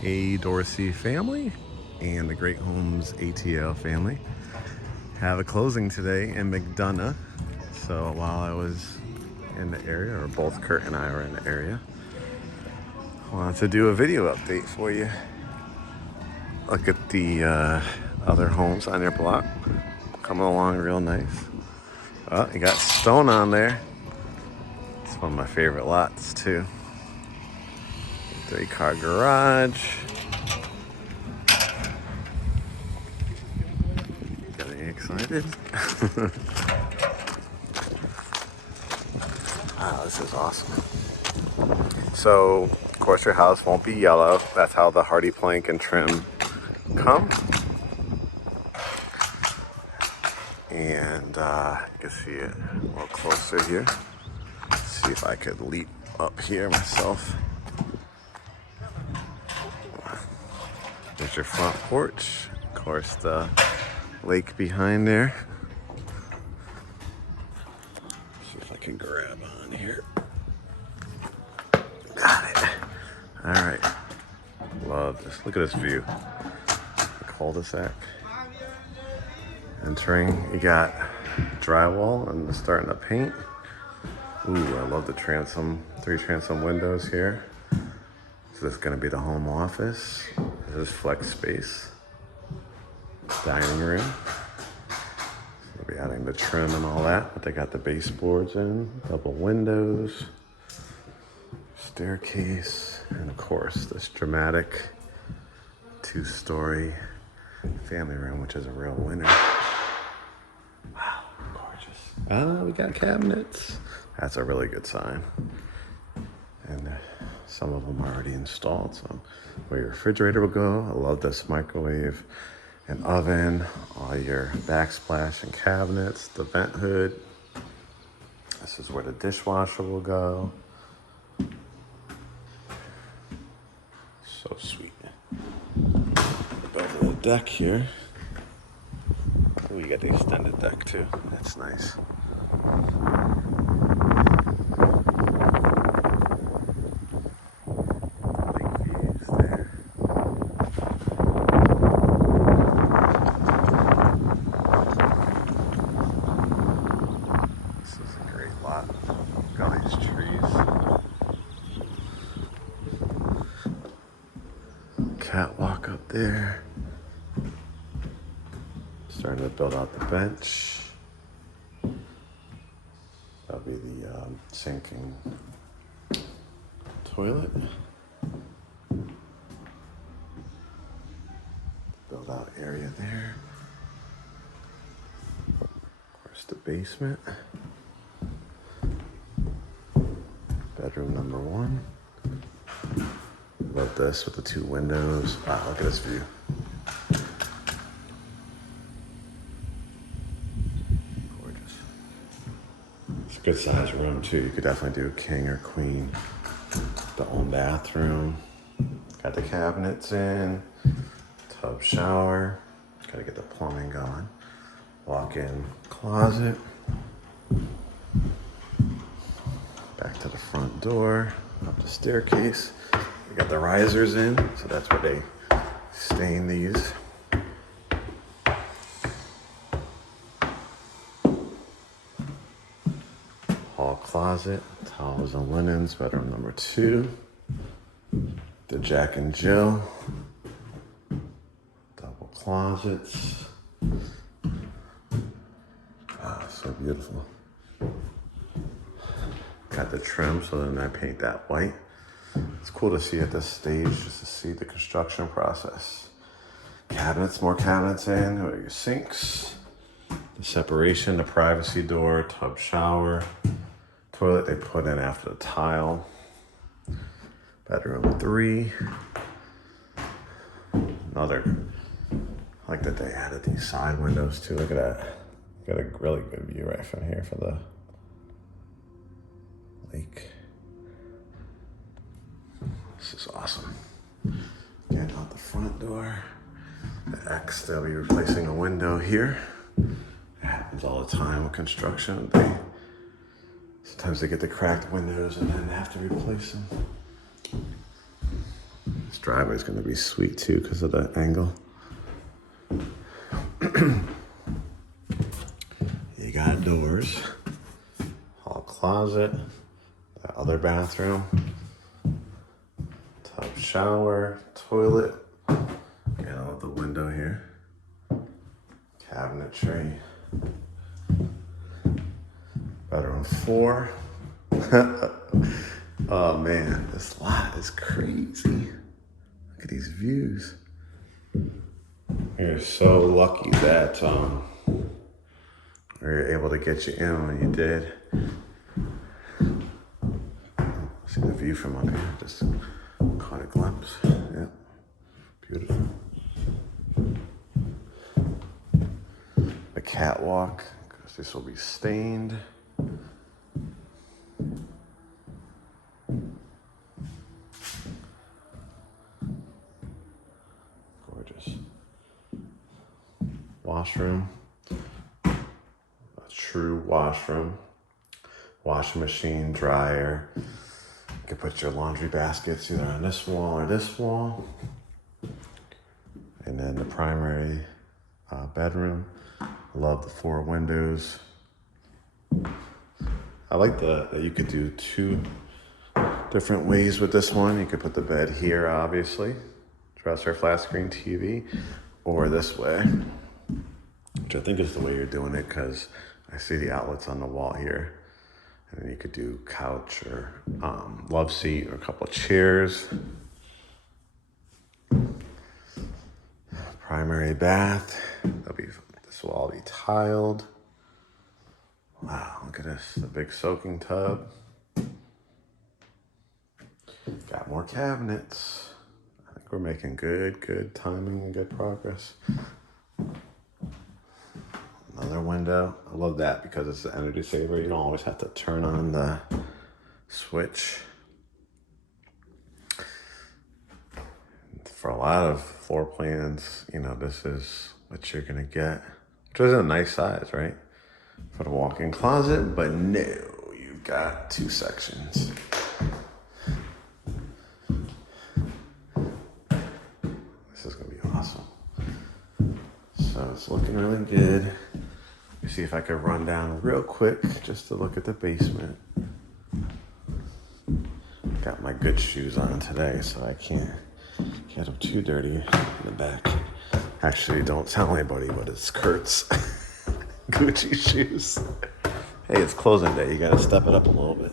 Hey Dorsey family and the GreatHomesATL family have a closing today in McDonough. So while I was in the area, or both Curt and I were in the area, I wanted to do a video update for you. Look at the other homes on your block, coming along real nice. Oh, you got stone on there. It's one of my favorite lots too. 3-car garage. Getting excited. Wow, this is awesome. So, of course, your house won't be yellow. That's how the hardy plank and trim come. And you can see it a little closer here. Let's see if I could leap up here myself. There's your front porch. Of course, the lake behind there. See if I can grab on here. Got it. All right. Love this. Look at this view. The cul-de-sac. Entering, you got drywall and starting to paint. Ooh, I love the transom, 3 transom windows here. So this is going to be the home office. This is flex space. Dining room. So they'll be adding the trim and all that, but they got the baseboards in, double windows, staircase, and of course this dramatic 2-story family room, which is a real winner. Wow, gorgeous. We got cabinets. That's a really good sign. And some of them are already installed, so where your refrigerator will go. I love this microwave and oven, all your backsplash and cabinets, the vent hood. This is where the dishwasher will go. So sweet. Over the deck here. Oh, you got the extended deck too. That's nice. Catwalk up there. Starting to build out the bench. That'll be the sink and toilet. Build out area there. Of course, the basement. Bedroom number 1. Love this with the 2 windows. Wow, look at this view. Gorgeous. It's a good size room too. You could definitely do a king or queen. The own bathroom. Got the cabinets in. Tub shower. Gotta get the plumbing going. Walk-in closet. Back to the front door. Up the staircase. We got the risers in, so that's where they stain these. Hall closet, towels and linens, bedroom number 2. The Jack and Jill. Double closets. Wow, so beautiful. Got the trim, so then I paint that white. It's cool to see at this stage, just to see the construction process. Cabinets, more cabinets in, your sinks, the separation, the privacy door, tub shower, toilet they put in after the tile. Bedroom 3. Another, I like that they added these side windows too. Look at that. Got a really good view right from here for the lake. This is awesome. Getting out the front door. The X, they'll be replacing a window here. It happens all the time with construction. Sometimes they get the cracked windows and then they have to replace them. This driveway is going to be sweet too because of the angle. You got doors, hall closet, the other bathroom, tub shower, toilet, get out the window here, cabinetry, bedroom 4. Oh man, this lot is crazy. Look at these views. You're so lucky that we were able to get you in when you did. See the view from up here, just caught a glimpse. Yeah, beautiful. The catwalk, because this will be stained. Gorgeous. Washroom. A true washroom. Washing machine, dryer. You can put your laundry baskets either on this wall or this wall. And then the primary bedroom. Love the 4 windows. I like that you could do 2 different ways with this one. You could put the bed here, obviously, dresser, flat screen TV, or this way, which I think is the way you're doing it because I see the outlets on the wall here. And then you could do couch or love seat or a couple of chairs. Primary bath. This will all be tiled. Wow, look at this, the big soaking tub. Got more cabinets. I think we're making good timing and good progress. Another window. I love that because it's an energy saver. You don't always have to turn on the switch. For a lot of floor plans, you know, this is what you're gonna get. Which is a nice size, right? For the walk-in closet, but no, you've got 2 sections. This is gonna be awesome. So it's looking really good. Let me see if I could run down real quick just to look at the basement. Got my good shoes on today, so I can't get them too dirty in the back. Actually, don't tell anybody, but it's Curt's Gucci shoes. Hey, it's closing day. You gotta step it up a little bit.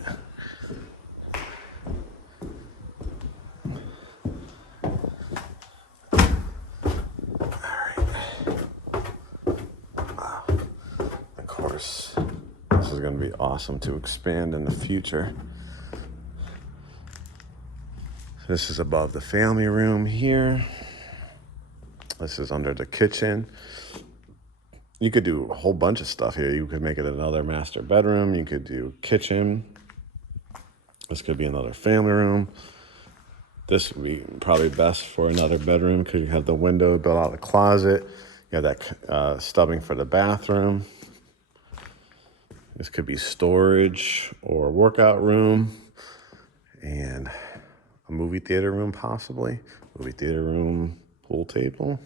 Wow. Of course, this is gonna be awesome to expand in the future. This is above the family room here. This is under the kitchen. You could do a whole bunch of stuff here. You could make it another master bedroom. You could do kitchen. This could be another family room. This would be probably best for another bedroom because you have the window built out of the closet. You have that stubbing for the bathroom. This could be storage or workout room. And a movie theater room, possibly. Movie theater room, pool table.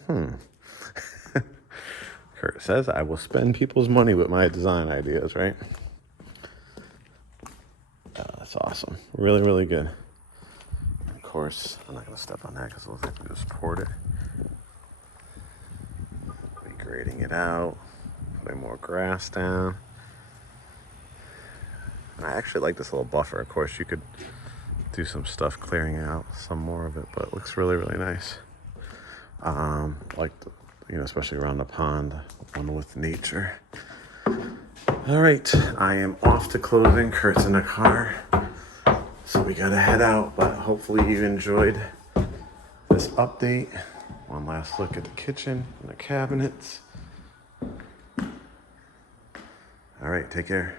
Curt says I will spend people's money with my design ideas, right? Oh, that's awesome. Really good. Of course, I'm not going to step on that because it looks like we just poured it. Be grading it out, putting more grass down. And I actually like this little buffer. Of course, you could do some stuff clearing out some more of it, but it looks really nice. Like the, you know, especially around the pond, one with nature. All right, I am off to closing. Curt's in the car, so we gotta head out. But hopefully you enjoyed this update. One last look at the kitchen and the cabinets. All right, take care.